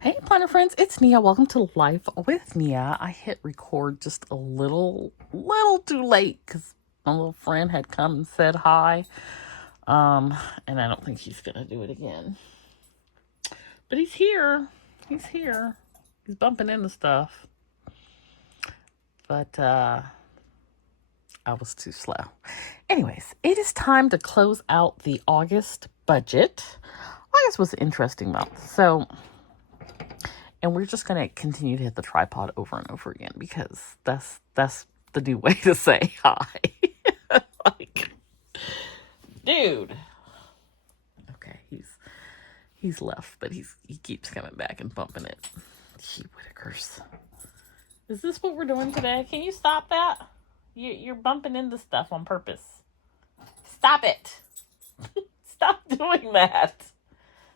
Hey, planner friends, it's Nia. Welcome to Life with Nia. I hit record just a little too late because my little friend had come and said hi. And I don't think he's gonna do it again. But he's here. He's here. He's bumping into stuff. But I was too slow. Anyways, it is time to close out the August budget. August was an interesting month. And we're just going to continue to hit the tripod over and over again because that's the new way to say hi. Like, dude. Okay, he's left, but he keeps coming back and bumping it. Gee Whittakers. Is this what we're doing today? Can you stop that? You're bumping into stuff on purpose. Stop it. Stop doing that.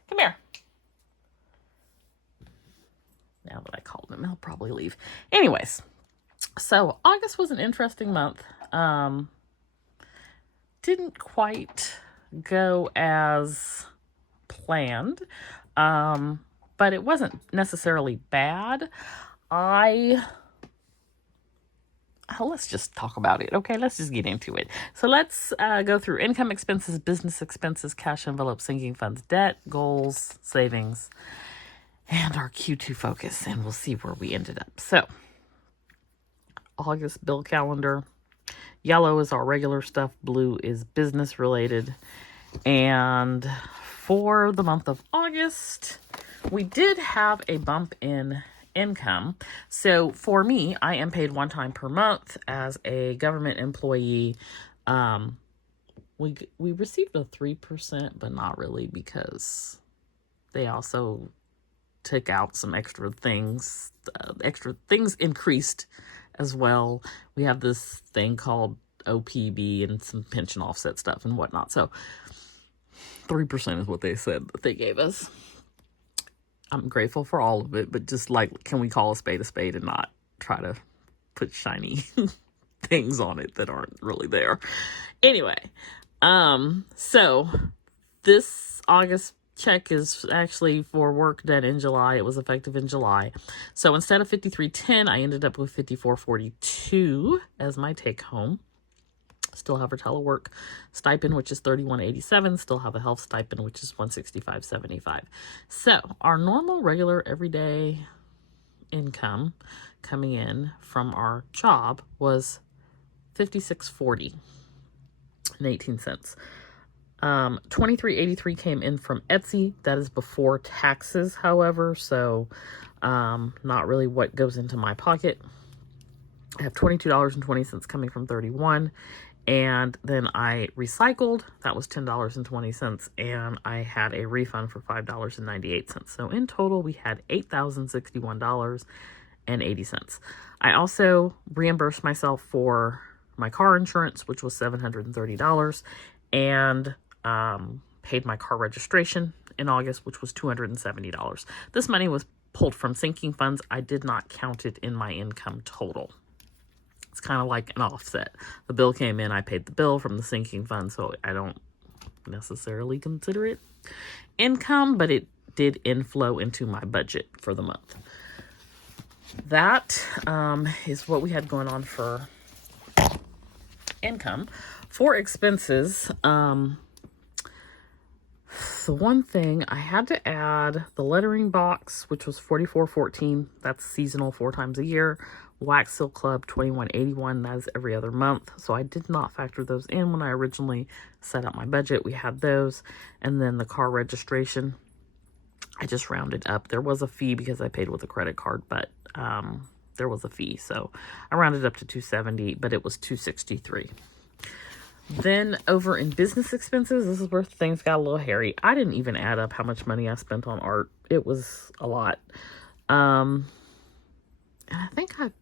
Come here. Now that I called him, he'll probably leave. Anyways, so August was an interesting month. Didn't quite go as planned, but it wasn't necessarily bad. Let's just talk about it. Okay, let's just get into it. So let's go through income, expenses, business expenses, cash envelope, sinking funds, debt, goals, savings, and our Q2 focus, and we'll see where we ended up. So, August bill calendar. Yellow is our regular stuff. Blue is business related. And for the month of August, we did have a bump in income. So for me, I am paid one time per month as a government employee. We received a 3%, but not really because they also took out some extra things. Extra things increased as well. We have this thing called OPB and some pension offset stuff and whatnot. So 3% is what they said that they gave us. I'm grateful for all of it, but just like, can we call a spade and not try to put shiny things on it that aren't really there? Anyway, so this August check is actually for work done in July. It was effective in July. So instead of $53.10, I ended up with $54.42 as my take home. Still have a telework stipend, which is $31.87. Still have a health stipend, which is $165.75. So our normal, regular, everyday income coming in from our job was $56.40 and 18 cents. $23.83 came in from Etsy. That is before taxes, however, so not really what goes into my pocket. I have $22.20 coming from 31, and then I recycled. That was $10.20, and I had a refund for $5.98. So in total, we had $8,061.80. I also reimbursed myself for my car insurance, which was $730, and paid my car registration in August, which was $270. This money was pulled from sinking funds. I did not count it in my income total. It's kind of like an offset. The bill came in, I paid the bill from the sinking fund, so I don't necessarily consider it income, but it did inflow into my budget for the month. That is what we had going on for income. For expenses, the one thing I had to add, the lettering box, which was $44.14. That's seasonal 4 times a year. Wax Seal Club $21.81. That is every other month. So I did not factor those in when I originally set up my budget. We had those. And then the car registration, I just rounded up. There was a fee because I paid with a credit card, but there was a fee. So I rounded up to $270, but it was $263. Then over in business expenses, this is where things got a little hairy. I didn't even add up how much money I spent on art. It was a lot. And I think I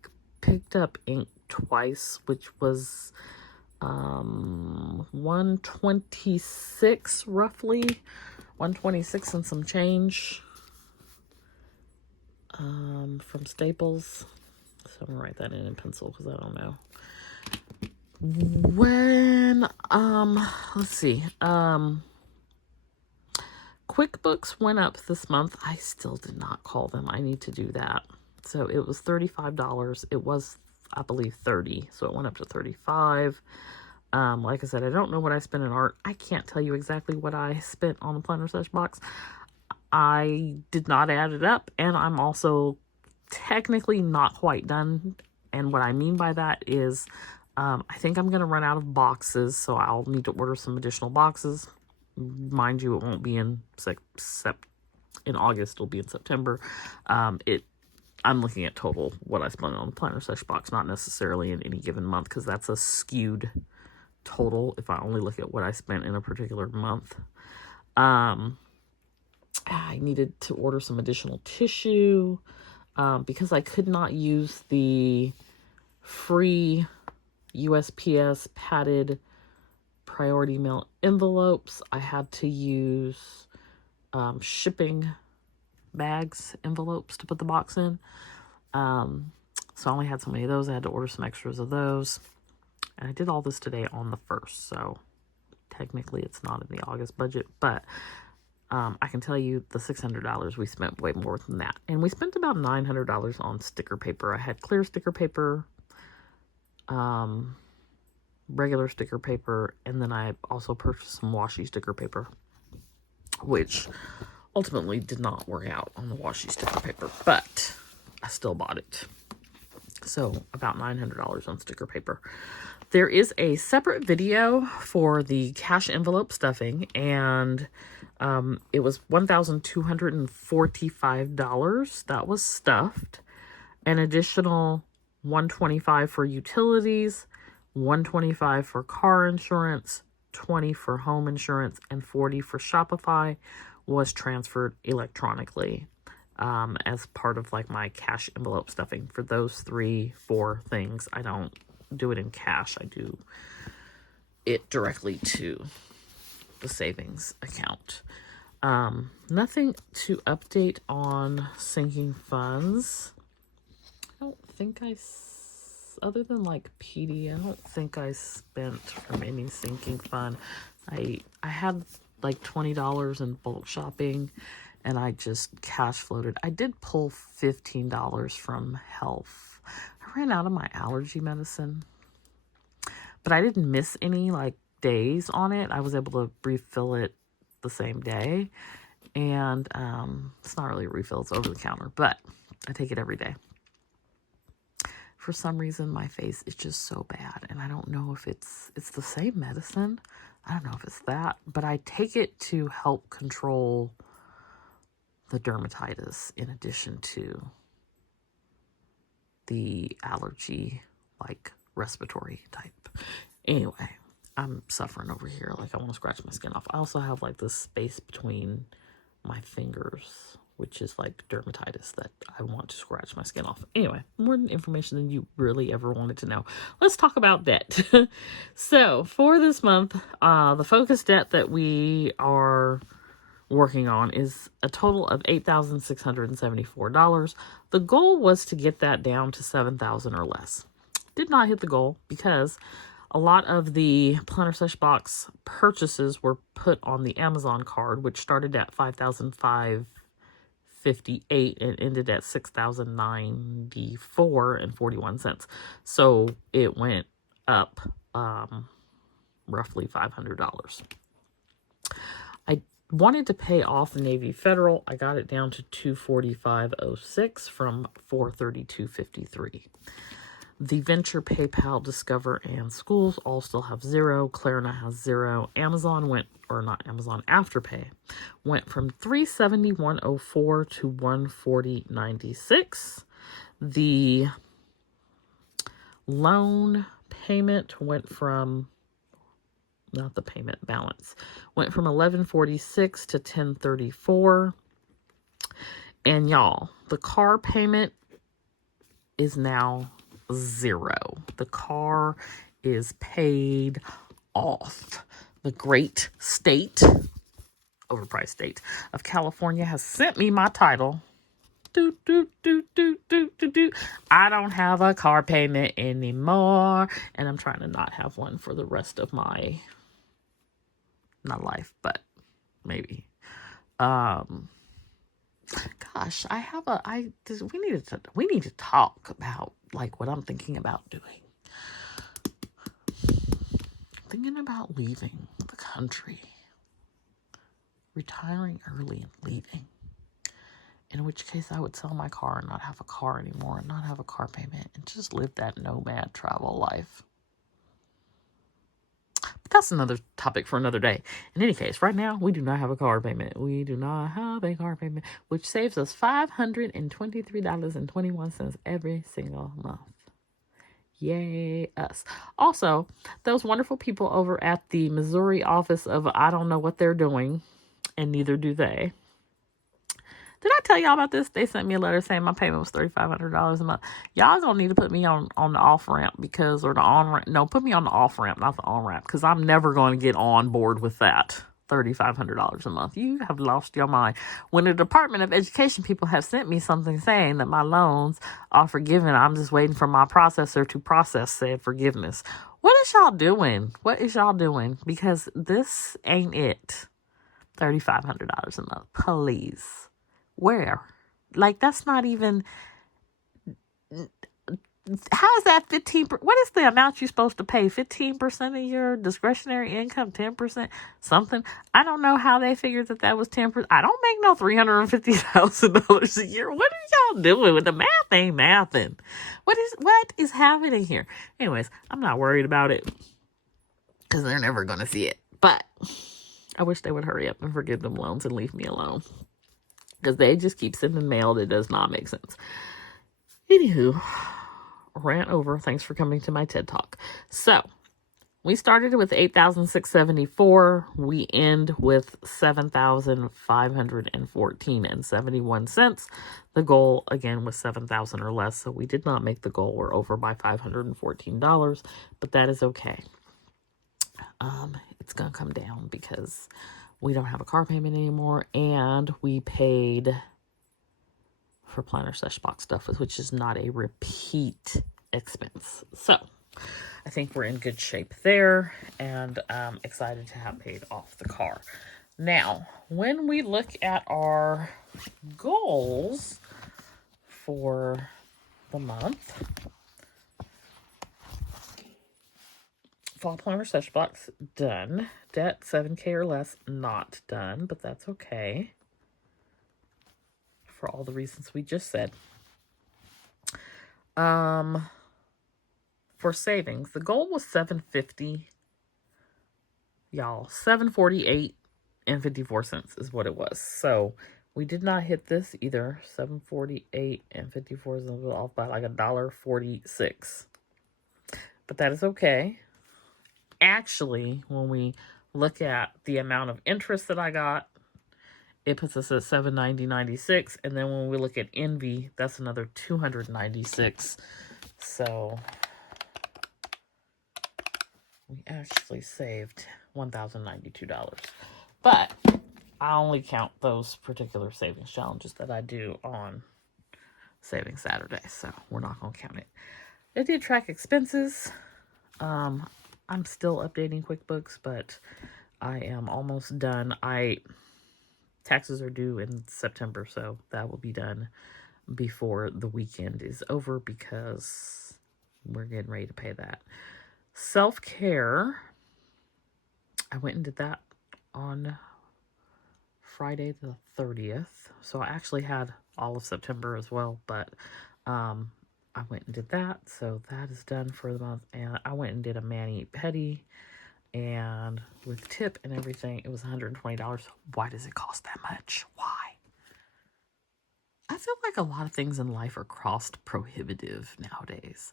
picked up ink twice, which was $126 roughly. $126 and some change from Staples. So I'm gonna write that in pencil because I don't know. When let's see, QuickBooks went up this month. I still did not call them. I need to do that. So it was $35. It was, I believe, $30. So it went up to $35. Like I said, I don't know what I spent in art. I can't tell you exactly what I spent on the planner sesh box. I did not add it up, and I'm also technically not quite done. And what I mean by that is I think I'm going to run out of boxes, so I'll need to order some additional boxes. Mind you, it won't be in August. It'll be in September. I'm looking at total what I spent on the planner sesh box, not necessarily in any given month, because that's a skewed total if I only look at what I spent in a particular month. I needed to order some additional tissue because I could not use the free USPS padded priority mail envelopes. I had to use shipping bags, envelopes to put the box in. So I only had so many of those. I had to order some extras of those. And I did all this today on the 1st. So technically it's not in the August budget, but I can tell you the $600 we spent way more than that. And we spent about $900 on sticker paper. I had clear sticker paper, regular sticker paper, and then I also purchased some washi sticker paper, which ultimately did not work out on the washi sticker paper, but I still bought it. So about $900 on sticker paper. There is a separate video for the cash envelope stuffing, and it was $1,245 that was stuffed. An additional $125 for utilities, $125 for car insurance, $20 for home insurance, and $40 for Shopify was transferred electronically as part of like my cash envelope stuffing. For those 3-4 things, I don't do it in cash. I do it directly to the savings account. Nothing to update on sinking funds. I don't think other than like PD, I don't think I spent from any sinking fund. I had like $20 in bulk shopping, and I just cash floated. I did pull $15 from health. I ran out of my allergy medicine, but I didn't miss any like days on it. I was able to refill it the same day, and it's not really a refill, it's over the counter, but I take it every day. For some reason, my face is just so bad, and I don't know if it's the same medicine. I don't know if it's that, but I take it to help control the dermatitis in addition to the allergy, like respiratory type. Anyway, I'm suffering over here. Like, I want to scratch my skin off. I also have like this space between my fingers, which is like dermatitis that I want to scratch my skin off. Anyway, more information than you really ever wanted to know. Let's talk about debt. So for this month, the focus debt that we are working on is a total of $8,674. The goal was to get that down to $7,000 or less. Did not hit the goal because a lot of the planner sesh box purchases were put on the Amazon card, which started at $5,558 and ended at $6,094.41. So it went up roughly $500. I wanted to pay off the Navy Federal. I got it down to $245.06 from $432.53. The Venture, PayPal, Discover, and Schools all still have zero. Klarna has zero. Amazon Afterpay went from $371.04 to $140.96. The loan payment went from, not the payment balance, went from $11.46 to $10.34. And y'all, the car payment is now zero. The car is paid off. The great state, overpriced state of California has sent me my title. I don't have a car payment anymore, and I'm trying to not have one for the rest of my, not life, but maybe Um, gosh, we need to talk about like what I'm thinking about doing. Thinking about leaving the country, retiring early and leaving. In which case I would sell my car and not have a car anymore and not have a car payment and just live that nomad travel life. But that's another topic for another day. In any case, right now, we do not have a car payment. We do not have a car payment, which saves us $523.21 every single month. Yay, us. Also, those wonderful people over at the Missouri office of I don't know what they're doing, and neither do they. Did I tell y'all about this? They sent me a letter saying my payment was $3,500 a month. Y'all gonna need to put me on the off ramp because, or the on ramp. No, put me on the off ramp, not the on ramp, because I'm never going to get on board with that. $3,500 a month. You have lost your mind. When the Department of Education people have sent me something saying that my loans are forgiven, I'm just waiting for my processor to process said forgiveness. What is y'all doing? What is y'all doing? Because this ain't it. $3,500 a month. Please. Where? Like, that's not even, how is that 15%? What is the amount you're supposed to pay? 15% of your discretionary income? 10%? Something? I don't know how they figured that was 10%. I don't make no $350,000 a year. What are y'all doing with the math? Ain't mathing. What is happening here? Anyways, I'm not worried about it because they're never going to see it. But I wish they would hurry up and forgive them loans and leave me alone. Because they just keep sending mail that does not make sense. Anywho, rant over. Thanks for coming to my TED Talk. So, we started with $8,674. We end with $7,514.71. The goal, again, was $7,000 or less. So, we did not make the goal. We're over by $514. But that is okay. It's going to come down because we don't have a car payment anymore, and we paid for planner sesh box stuff, which is not a repeat expense. So I think we're in good shape there, and I'm excited to have paid off the car. Now, when we look at our goals for the month, fall planner sesh box done. Debt 7K or less not done, but that's okay for all the reasons we just said. For savings, the goal was $750. Y'all, $748.54 is what it was. So we did not hit this either. $748.54 is off by like $1.46. But that is okay. Actually, when we look at the amount of interest that I got, it puts us at $790.96. And then when we look at Envy, that's another $296. So we actually saved $1,092. But I only count those particular savings challenges that I do on Saving Saturday. So we're not going to count it. I did track expenses. I'm still updating QuickBooks, but I am almost done. Taxes are due in September, so that will be done before the weekend is over because we're getting ready to pay that. Self-care, I went and did that on Friday the 30th. So I actually had all of September as well, but I went and did that. So that is done for the month. And I went and did a mani-pedi, and with tip and everything, it was $120. Why does it cost that much? Why? I feel like a lot of things in life are cost prohibitive nowadays.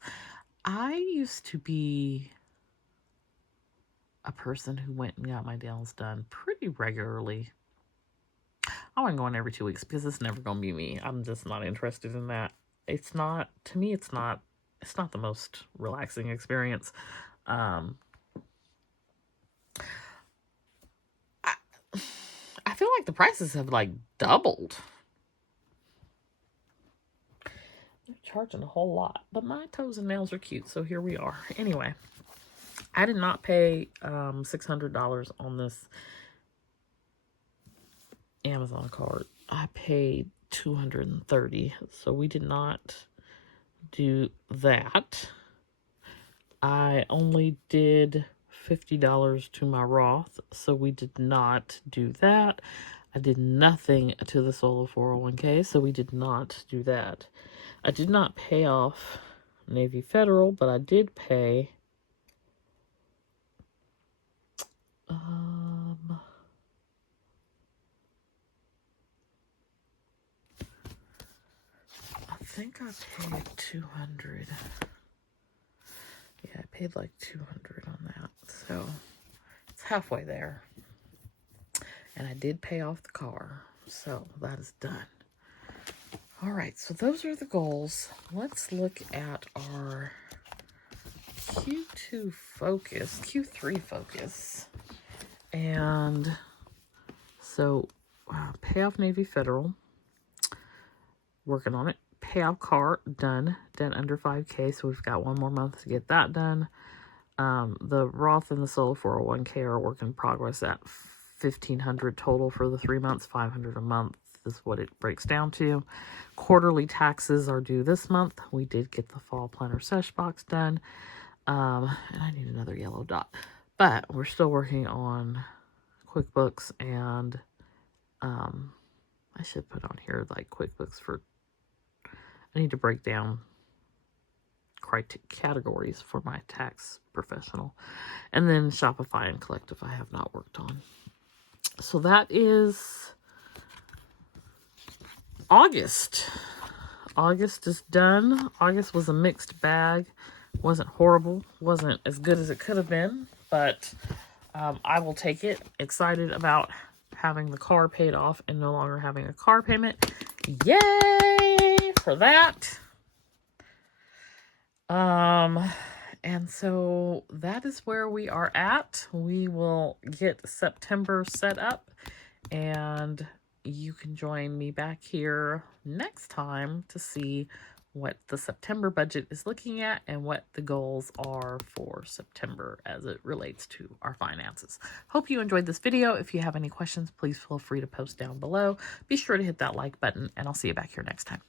I used to be a person who went and got my nails done pretty regularly. I wasn't going every 2 weeks because it's never going to be me. I'm just not interested in that. It's not the most relaxing experience. I feel like the prices have like doubled. They're charging a whole lot, but my toes and nails are cute, so here we are. Anyway, I did not pay $600 on this Amazon cart, I paid $230, so we did not do that. I only did $50 to my Roth, so we did not do that. I did nothing to the solo 401k, so we did not do that. I did not pay off Navy Federal, but I did pay I think I paid 200. Yeah, I paid like 200 on that. So it's halfway there. And I did pay off the car. So that is done. All right, so those are the goals. Let's look at our Q2 focus, Q3 focus. And so pay off Navy Federal. Working on it. Pay off car, done under 5K, so we've got one more month to get that done. The Roth and the solo 401k are a work in progress at $1,500 total for the 3 months. $500 a month is what it breaks down to. Quarterly taxes are due this month. We did get the fall planner sesh box done, and I need another yellow dot, but we're still working on QuickBooks, and I should put on here like QuickBooks for, I need to break down categories for my tax professional. And then Shopify and Collective I have not worked on. So that is August. August is done. August was a mixed bag. Wasn't horrible. Wasn't as good as it could have been. But I will take it. Excited about having the car paid off and no longer having a car payment. Yay for that. And so that is where we are at. We will get September set up, and you can join me back here next time to see what the September budget is looking at and what the goals are for September as it relates to our finances. Hope you enjoyed this video. If you have any questions, please feel free to post down below. Be sure to hit that like button, and I'll see you back here next time.